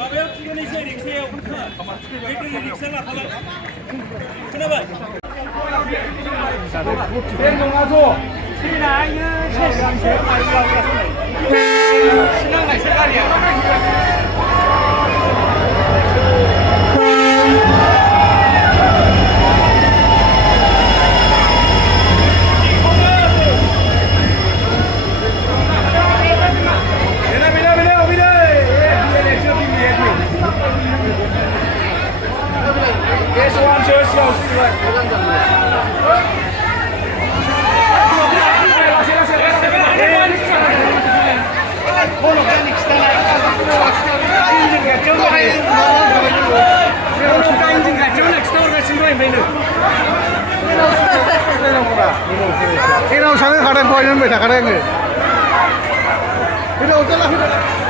माबायाव थिखोनोसै रिक्सायाव बेटारि रिक्सा लाफाला खोनाबाय बे नङाथ' फैनायनो सेरगांसो सिगांनायसो गारिया Ini urusannya kadang kau ini beda kadang ni. Ini urusan lah.